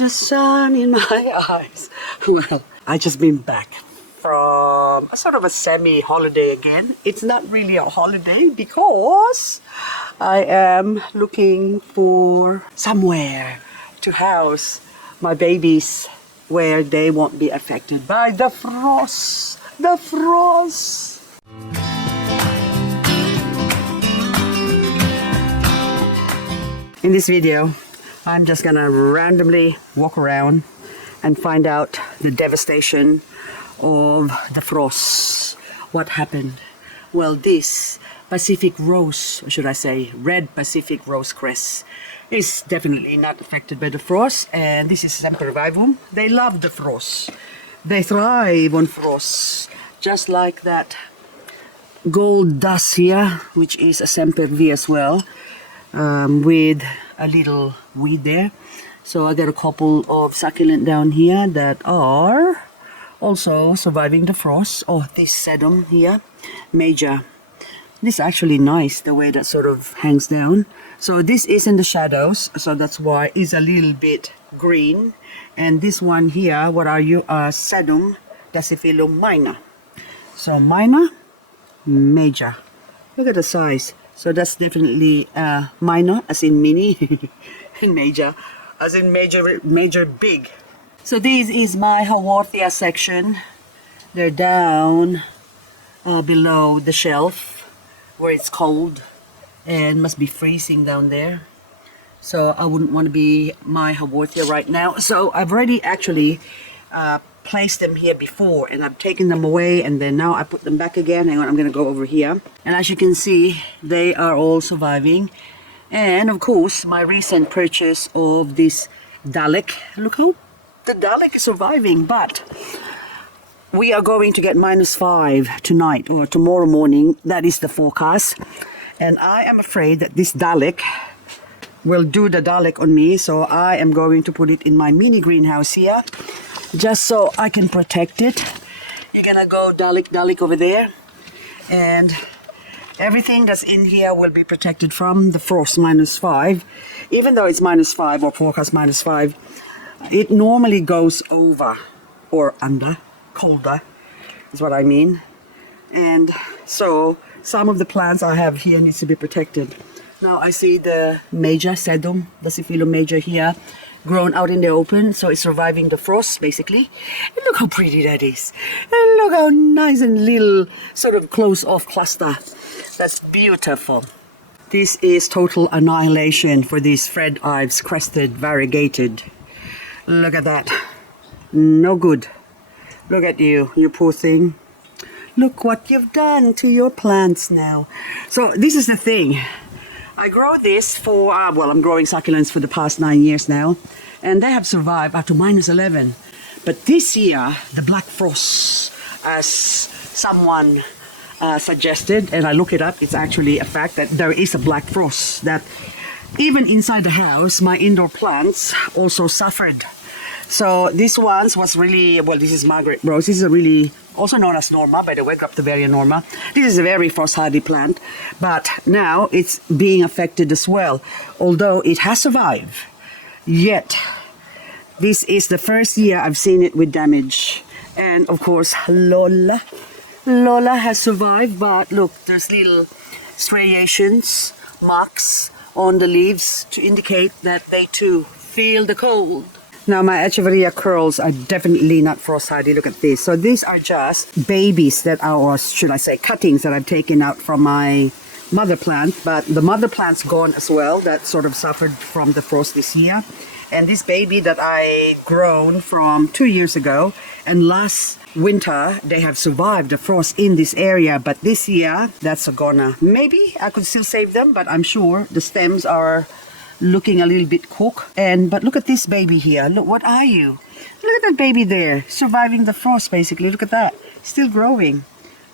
the sun in my eyes. Well, I just been back from a sort of a semi-holiday again. It's not really a holiday because I am looking for somewhere to house my babies where they won't be affected by the frost. The frost! In this video, I'm just gonna randomly walk around and find out the devastation of the frost. What happened? Well, this Pacific rose, or should I say red Pacific rose cress, is definitely not affected by the frost, and this is Sempervivum. They love the frost. They thrive on frost, just like that gold dust here, which is a Semperv as well, with a little weed there. So I got a couple of succulent down here that are also surviving the frost. Oh, this sedum here, major. This is actually nice, the way that sort of hangs down. So this is in the shadows, so that's why it's a little bit green. And this one here, what are you? Sedum Dasyphilum minor. So minor, major. Look at the size. So that's definitely minor, as in mini, and major, as in major big. So this is my Haworthia section. They're down below the shelf where it's cold and must be freezing down there. So I wouldn't want to be my Haworthia right now. So I've already actually placed them here before, and I've taken them away, and then now I put them back again. Hang on, I'm gonna go over here. And as you can see, they are all surviving. And of course, my recent purchase of this Dalek. Look how the Dalek is surviving, but we are going to get -5 tonight or tomorrow morning. That is the forecast. And I am afraid that this Dalek will do the Dalek on me, so I am going to put it in my mini greenhouse here, just so I can protect it. You're gonna go Dalek over there, and everything that's in here will be protected from the frost -5. Even though it's -5 or forecast -5, it normally goes over or under, colder is what I mean. And so some of the plants I have here needs to be protected. Now I see the major sedum, Dasyphilum major here, grown out in the open, so it's surviving the frost basically. And look how pretty that is. And look how nice and little sort of close off cluster. That's beautiful. This is total annihilation for these Fred Ives crested variegated. Look at that. No good. Look at you, you poor thing. Look what you've done to your plants now. So this is the thing. I grow this for, well, I'm growing succulents for the past 9 years now, and they have survived up to -11. But this year, the black frost, as someone suggested, and I look it up, it's actually a fact that there is a black frost, that even inside the house, my indoor plants also suffered. So this one's was really, well, this is Margaret Rose. This is a really, also known as Norma, by the way, Graptoveria Norma. This is a very frost-hardy plant, but now it's being affected as well. Although it has survived, yet this is the first year I've seen it with damage. And of course, Lola has survived, but look, there's little striations, marks on the leaves to indicate that they too feel the cold. Now my Echeveria curls are definitely not frost hardy. Look at this. So these are just babies that are, or should I say cuttings that I've taken out from my mother plant. But the mother plant's gone as well. That sort of suffered from the frost this year. And this baby that I grown from 2 years ago, and last winter they have survived the frost in this area. But this year that's gonna, maybe I could still save them, but I'm sure the stems are looking a little bit cooked. But look at this baby here. Look, what are you? Look at that baby there, surviving the frost basically. Look at that, still growing.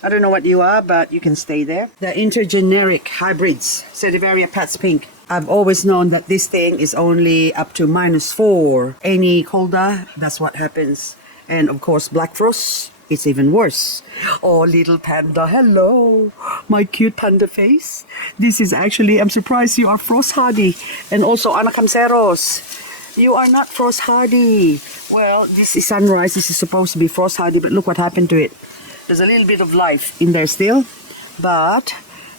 I don't know what you are, but you can stay there. The intergeneric hybrids, Sedivaria Pats Pink. I've always known that this thing is only up to -4. Any colder, that's what happens. And of course, black frost, it's even worse. Oh, little panda, hello, my cute panda face. This is actually, I'm surprised you are frost hardy. And also Anakamseros. You are not frost hardy. Well, this is sunrise. This is supposed to be frost hardy, but look what happened to it. There's a little bit of life in there still, but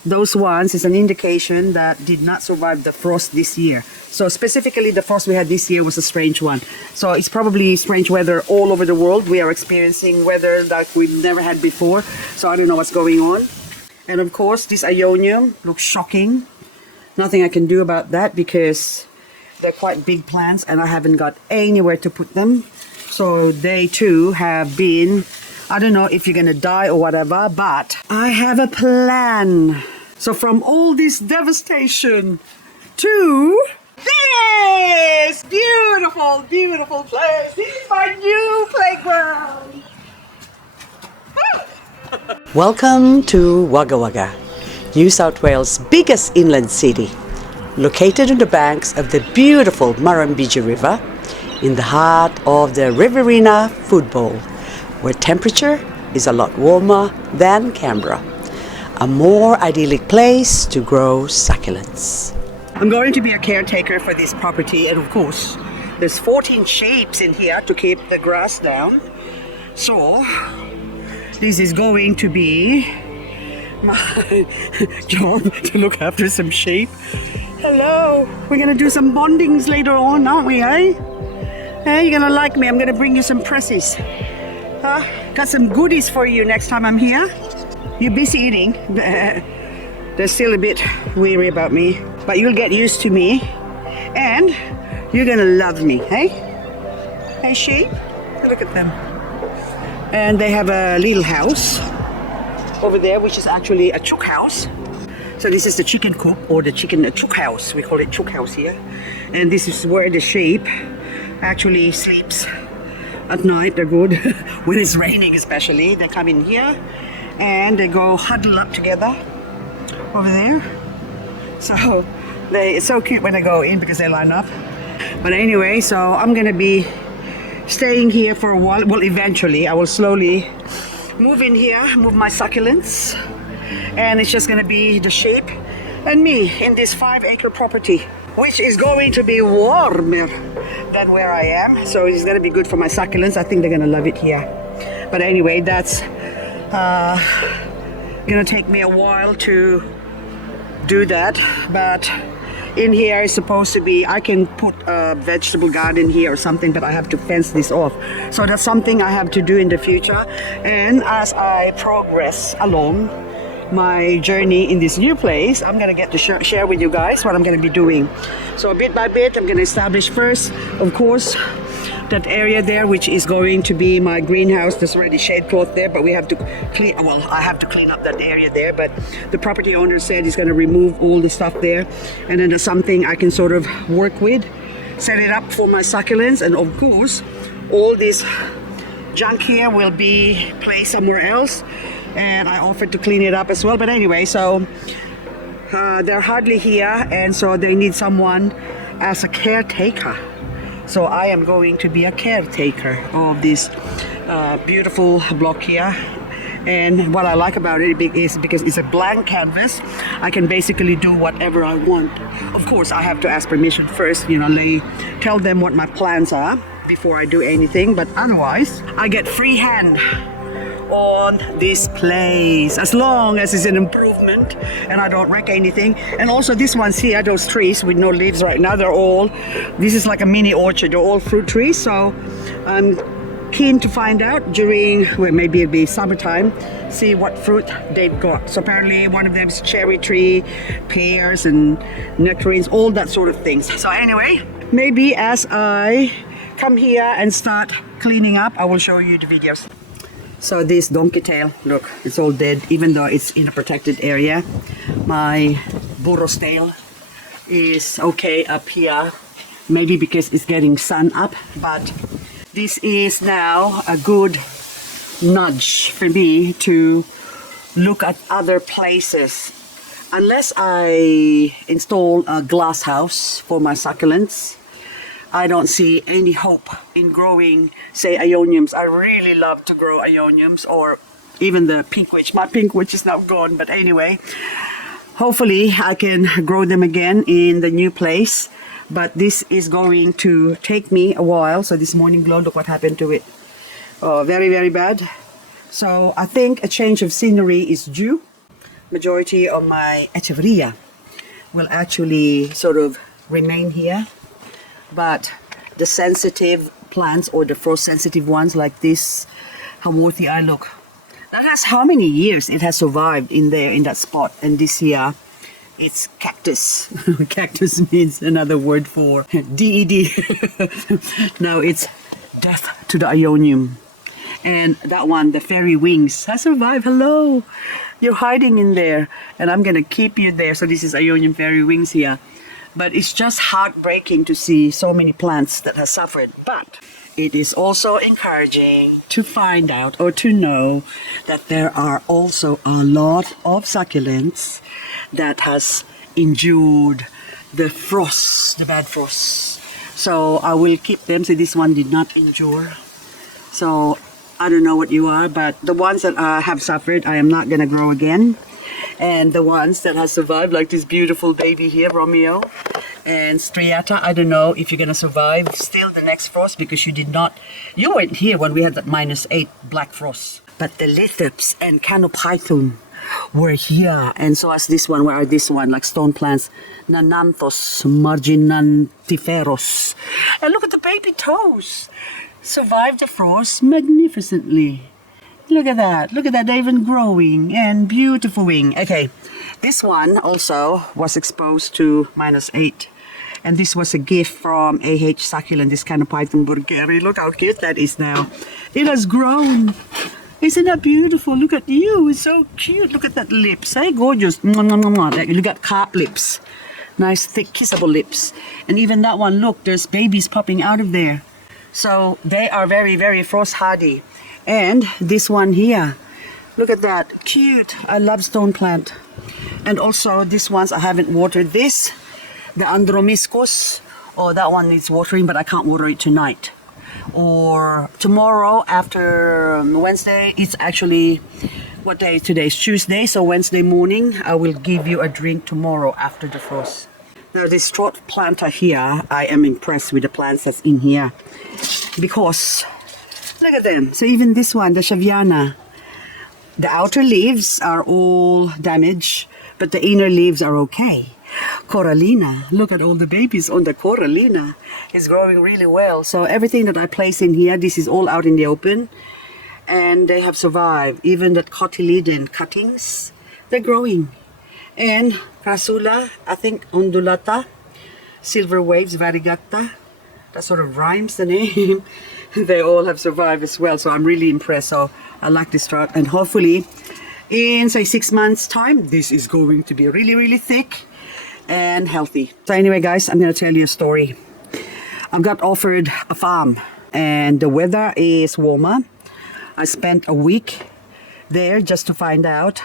those ones is an indication that did not survive the frost this year. So specifically the frost we had this year was a strange one. So it's probably strange weather all over the world. We are experiencing weather that we've never had before. So I don't know what's going on. And of course this Ionium looks shocking. Nothing I can do about that because they're quite big plants and I haven't got anywhere to put them. So they too have been, I don't know if you're gonna die or whatever, but I have a plan. So from all this devastation to this beautiful, beautiful place. This is my new playground. Welcome to Wagga Wagga, New South Wales' biggest inland city, located on the banks of the beautiful Murrumbidgee River, in the heart of the Riverina Food Bowl, where temperature is a lot warmer than Canberra, a more idyllic place to grow succulents. I'm going to be a caretaker for this property, and of course there's 14 shapes in here to keep the grass down. So this is going to be my job to look after some sheep. Hello, we're gonna do some bondings later on, aren't we, eh? Hey, you're gonna like me. I'm gonna bring you some presses. Got some goodies for you next time I'm here. You're busy eating. They're still a bit weary about me, but you'll get used to me and you're gonna love me, hey? Hey sheep, look at them. And they have a little house over there, which is actually a chook house. So this is the chicken coop, or the chicken chook house. We call it chook house here. And this is where the sheep actually sleeps at night. They're good when it's raining, especially. They come in here and they go huddle up together over there. So it's so cute when I go in because they line up. But anyway, so I'm gonna be staying here for a while. Well, eventually I will slowly move in here, move my succulents, and it's just gonna be the sheep and me in this 5-acre property, which is going to be warmer than where I am. So it's gonna be good for my succulents. I think they're gonna love it here. But anyway, that's gonna take me a while to do that. But in here is supposed to be, I can put a vegetable garden here or something, but I have to fence this off. So that's something I have to do in the future. And as I progress along my journey in this new place, I'm gonna get to share with you guys what I'm gonna be doing. So bit by bit, I'm gonna establish first, of course, that area there, which is going to be my greenhouse. There's already shade cloth there, but we have to clean, well, I have to clean up that area there, but the property owner said he's going to remove all the stuff there, and then there's something I can sort of work with, set it up for my succulents, and of course all this junk here will be placed somewhere else, and I offered to clean it up as well. But anyway, so they're hardly here, and so they need someone as a caretaker. So I am going to be a caretaker of this beautiful block here. And what I like about it is because it's a blank canvas, I can basically do whatever I want. Of course, I have to ask permission first, you know, tell them what my plans are before I do anything. But otherwise, I get free hand on this place, as long as it's an improvement and I don't wreck anything. And also these ones here, those trees with no leaves right now, they're all, this is like a mini orchard, they're all fruit trees. So I'm keen to find out during, well, maybe it'll be summertime, see what fruit they've got. So apparently one of them is cherry tree, pears and nectarines, all that sort of things. So anyway, maybe as I come here and start cleaning up, I will show you the videos. So this donkey tail, look, it's all dead, even though it's in a protected area. My burro's tail is okay up here, maybe because it's getting sun up, but this is now a good nudge for me to look at other places. Unless I install a glass house for my succulents, I don't see any hope in growing, say, Ioniums. I really love to grow Ioniums, or even the pink witch. My pink witch is now gone, but anyway, hopefully I can grow them again in the new place. but this is going to take me a while. So this morning glow, look what happened to it. Oh, very, very bad. So I think a change of scenery is due. Majority of my echeveria will actually sort of remain here, but the sensitive plants or the frost sensitive ones like this, how worthy I look. That has how many years it has survived in there in that spot, and this year it's cactus. Cactus means another word for DED. Now it's death to the Ionium. And that one, the fairy wings, has survived. Hello, you're hiding in there, and I'm gonna keep you there. So this is Ionium fairy wings here. But it's just heartbreaking to see so many plants that have suffered. But it is also encouraging to find out or to know that there are also a lot of succulents that has endured the frost, the bad frost. So I will keep them. So this one did not endure. So I don't know what you are, but the ones that have suffered, I am not going to grow again. And the ones that have survived, like this beautiful baby here, Romeo and Striata, I don't know if you're going to survive still the next frost, because you weren't here when we had that -8 black frost. But the lithops and canopythum were here, and so as this one, where are this one, like stone plants, Nananthus marginantiferos. And look at the baby toes. Survived the frost magnificently. Look at that, they're even growing, and beautiful wing. Okay, this one also was exposed to -8. And this was a gift from AH Succulent, this kind of Python Bulgari. Look how cute that is now. It has grown. Isn't that beautiful? Look at you, it's so cute. Look at that lips, hey, gorgeous. Look at carp lips. Nice, thick, kissable lips. And even that one, look, there's babies popping out of there. So they are very, very frost hardy. And this one here, look at that, cute. I love stone plant. And also these ones, I haven't watered this, the Andromiscus. Oh, that one needs watering, but I can't water it tonight. Or tomorrow after Wednesday, it's actually, what day is today? It's Tuesday, so Wednesday morning, I will give you a drink tomorrow after the frost. Now this trot planter here, I am impressed with the plants that's in here, because look at them. So even this one, the Shaviana, the outer leaves are all damaged, but the inner leaves are okay. Corallina, look at all the babies on the Corallina. It's growing really well. So everything that I place in here, this is all out in the open, and they have survived. Even that cotyledon cuttings, they're growing. And Crassula, I think undulata, silver waves, variegata, that sort of rhymes the name. They all have survived as well, so I'm really impressed. So I like this trout, and hopefully in say 6 months time, this is going to be really, really thick and healthy. So anyway guys, I'm going to tell you a story. I got offered a farm, and the weather is warmer. I spent a week there just to find out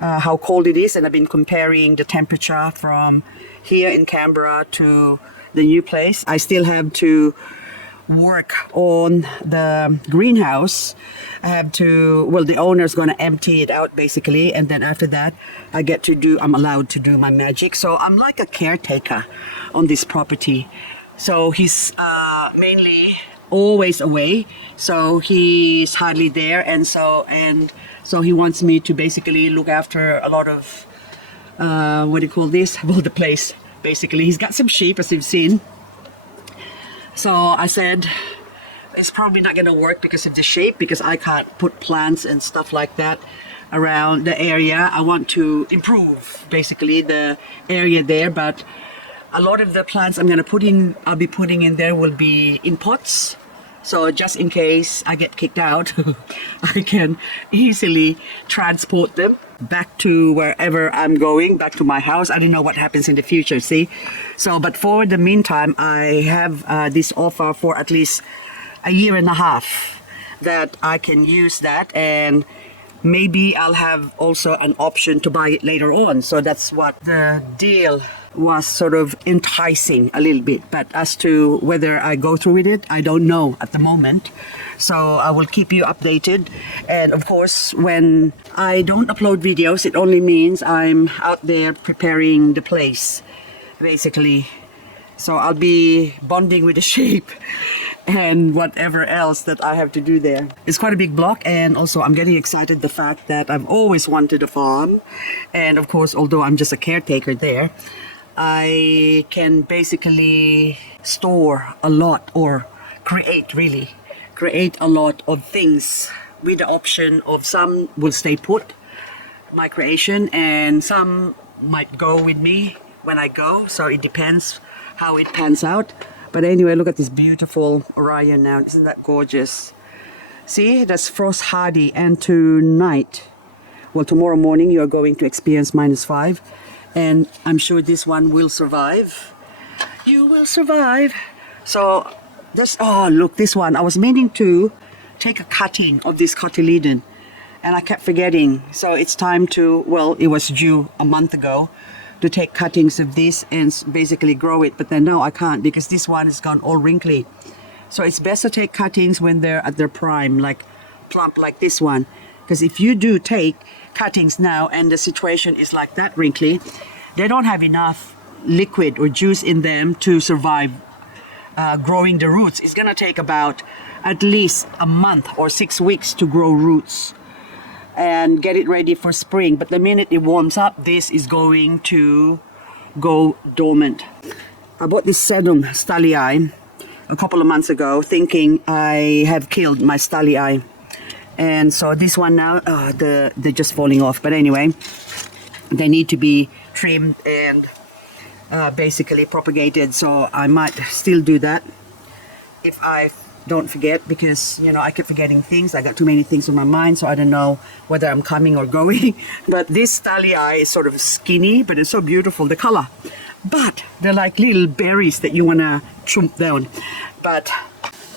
how cold it is, and I've been comparing the temperature from here in Canberra to the new place. I still have to work on the greenhouse. I have to, well, the owner's going to empty it out basically, and then after that I'm allowed to do my magic. So I'm like a caretaker on this property. So he's mainly always away, so he's hardly there, and so he wants me to basically look after a lot of what do you call this? Well, the place basically. He's got some sheep, as you've seen. So I said it's probably not going to work because of the shape, because I can't put plants and stuff like that around the area. I want to improve basically the area there, but a lot of the plants I'll be putting in there will be in pots. So just in case I get kicked out, I can easily transport them back to wherever I'm going, back to my house. I don't know what happens in the future, see? So, but for the meantime, I have this offer for at least a year and a half that I can use that, and maybe I'll have also an option to buy it later on. So that's what the deal was, sort of enticing a little bit. But as to whether I go through with it, I don't know at the moment. So I will keep you updated. And of course, when I don't upload videos, it only means I'm out there preparing the place, basically. So I'll be bonding with the sheep and whatever else that I have to do there. It's quite a big block, and also I'm getting excited the fact that I've always wanted a farm. And of course, although I'm just a caretaker there, I can basically store a lot, or create a lot of things, with the option of some will stay put, my creation, and some might go with me when I go. So it depends how it pans out. But anyway, look at this beautiful Orion now. Isn't that gorgeous? See, that's frost hardy. And tonight, well, tomorrow morning, you're going to experience -5. And I'm sure this one will survive. You will survive. So, oh, look, this one. I was meaning to take a cutting of this cotyledon, and I kept forgetting. So it's time to, well, it was due a month ago, to take cuttings of this and basically grow it. But then no, I can't, because this one is gone all wrinkly. So it's best to take cuttings when they're at their prime, like plump like this one. Because if you do take cuttings now and the situation is like that wrinkly, they don't have enough liquid or juice in them to survive growing the roots. It's gonna take about at least a month or 6 weeks to grow roots and get it ready for spring. But the minute it warms up, this is going to go dormant. I bought this sedum stallii a couple of months ago, thinking I have killed my stallii. And so this one now, they're just falling off. But anyway, they need to be trimmed and basically propagated. So I might still do that if I don't forget, because you know I keep forgetting things. I got too many things on my mind, so I don't know whether I'm coming or going. But this stallii is sort of skinny, but it's so beautiful, the color. But they're like little berries that you want to chomp down. But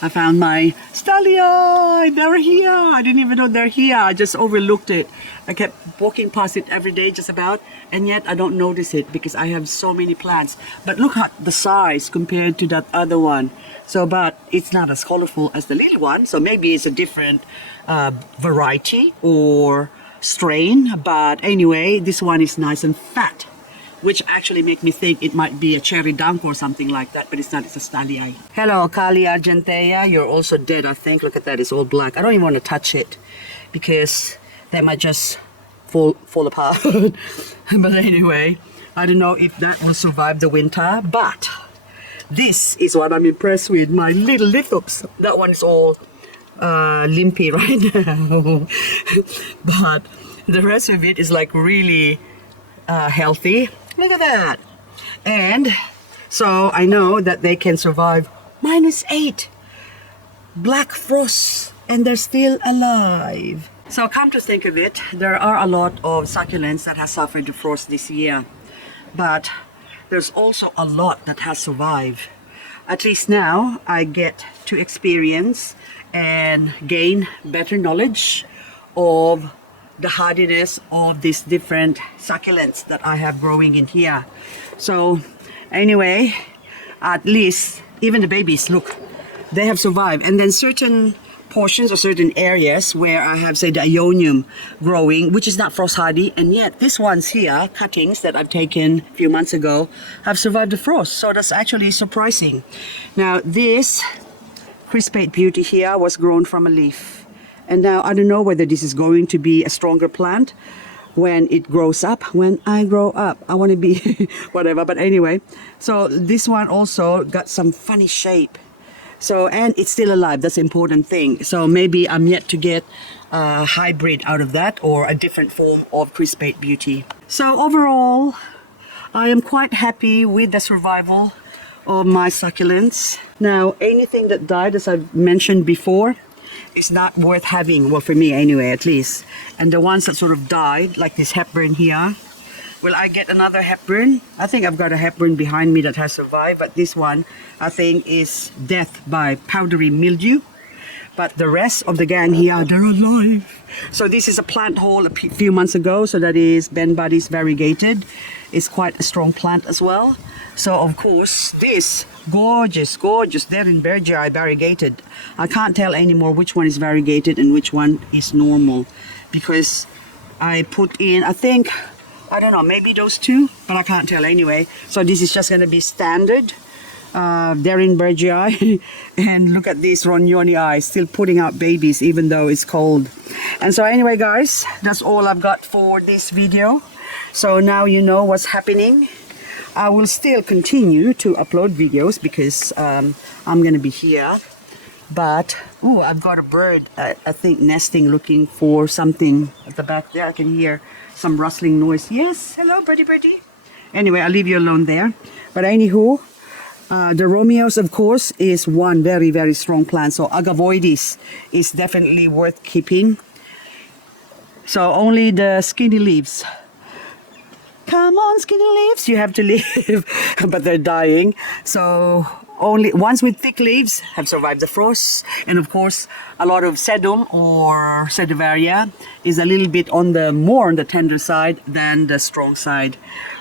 I found my stallii. They're here. I didn't even know they're here. I just overlooked it. I kept walking past it every day just about, and yet I don't notice it because I have so many plants. But look at the size compared to that other one. So, but it's not as colorful as the little one. So maybe it's a different variety or strain. But anyway, this one is nice and fat, which actually make me think it might be a cherry dunk or something like that, but it's not, it's a stallii. Hello, Kali argentea. You're also dead, I think. Look at that, it's all black. I don't even want to touch it because they might just fall apart. But anyway, I don't know if that will survive the winter, but this is what I'm impressed with, my little lithops. That one is all limpy right now. But the rest of it is like really healthy. Look at that. And so I know that they can survive -8 black frosts and they're still alive. So come to think of it, there are a lot of succulents that have suffered the frost this year, but there's also a lot that has survived. At least now I get to experience and gain better knowledge of the hardiness of these different succulents that I have growing in here. So anyway, at least even the babies, look, they have survived. And then certain portions or certain areas where I have, say, the Ionium growing, which is not frost hardy, and yet these ones here, cuttings that I've taken a few months ago, have survived the frost. So that's actually surprising. Now this Crispate Beauty here was grown from a leaf. And now I don't know whether this is going to be a stronger plant when it grows up. When I grow up, I want to be whatever. But anyway, so this one also got some funny shape. So, and it's still alive. That's the important thing. So maybe I'm yet to get a hybrid out of that or a different form of Crispate Beauty. So overall, I am quite happy with the survival of my succulents. Now, anything that died, as I've mentioned before, is not worth having, well, for me anyway, at least. And the ones that sort of died, like this Hepburn here, will I get another Hepburn? I think I've got a Hepburn behind me that has survived, but this one, I think, is death by powdery mildew. But the rest of the gang here, they're alive. So this is a plant haul a few months ago, so that is Ben Buddy's variegated. It's quite a strong plant as well. So of course, this gorgeous, gorgeous Derinbergii variegated. I can't tell anymore which one is variegated and which one is normal, because I put in, I think, I don't know, maybe those two, but I can't tell anyway. So this is just going to be standard Darin Bergii, and look at this Ronyoni, still putting out babies even though it's cold. And so anyway guys, that's all I've got for this video. So now you know what's happening. I will still continue to upload videos because I'm gonna be here. But oh, I've got a bird, I think nesting, looking for something at the back there. I can hear some rustling noise. Yes, hello birdie birdie. Anyway, I'll leave you alone there. But anywho, the Romeos, of course, is one very, very strong plant. So Agavoides is definitely worth keeping. So only the skinny leaves. Come on, skinny leaves, you have to leave. But they're dying. So only ones with thick leaves have survived the frost. And of course, a lot of sedum or sedivaria is a little bit more on the tender side than the strong side.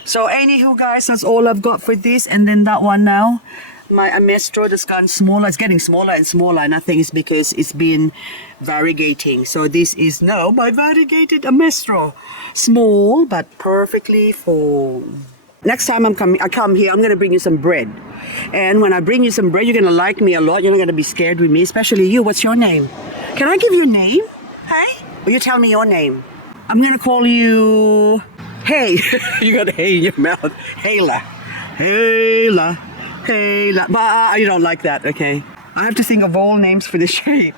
So anywho guys, that's all I've got for this. And then that one now, my amestro that's gotten smaller. It's getting smaller and smaller, and I think it's because it's been variegating. So this is now my variegated amestro. Small but perfectly full. Next time I come here, I'm gonna bring you some bread. And when I bring you some bread, you're gonna like me a lot. You're not gonna be scared with me, especially you. What's your name? Can I give you a name? Hey? Or you tell me your name. I'm gonna call you Hey. You got hey in your mouth. Hayla. Hayla. Hayla. But you don't like that, okay? I have to think of all names for the shape.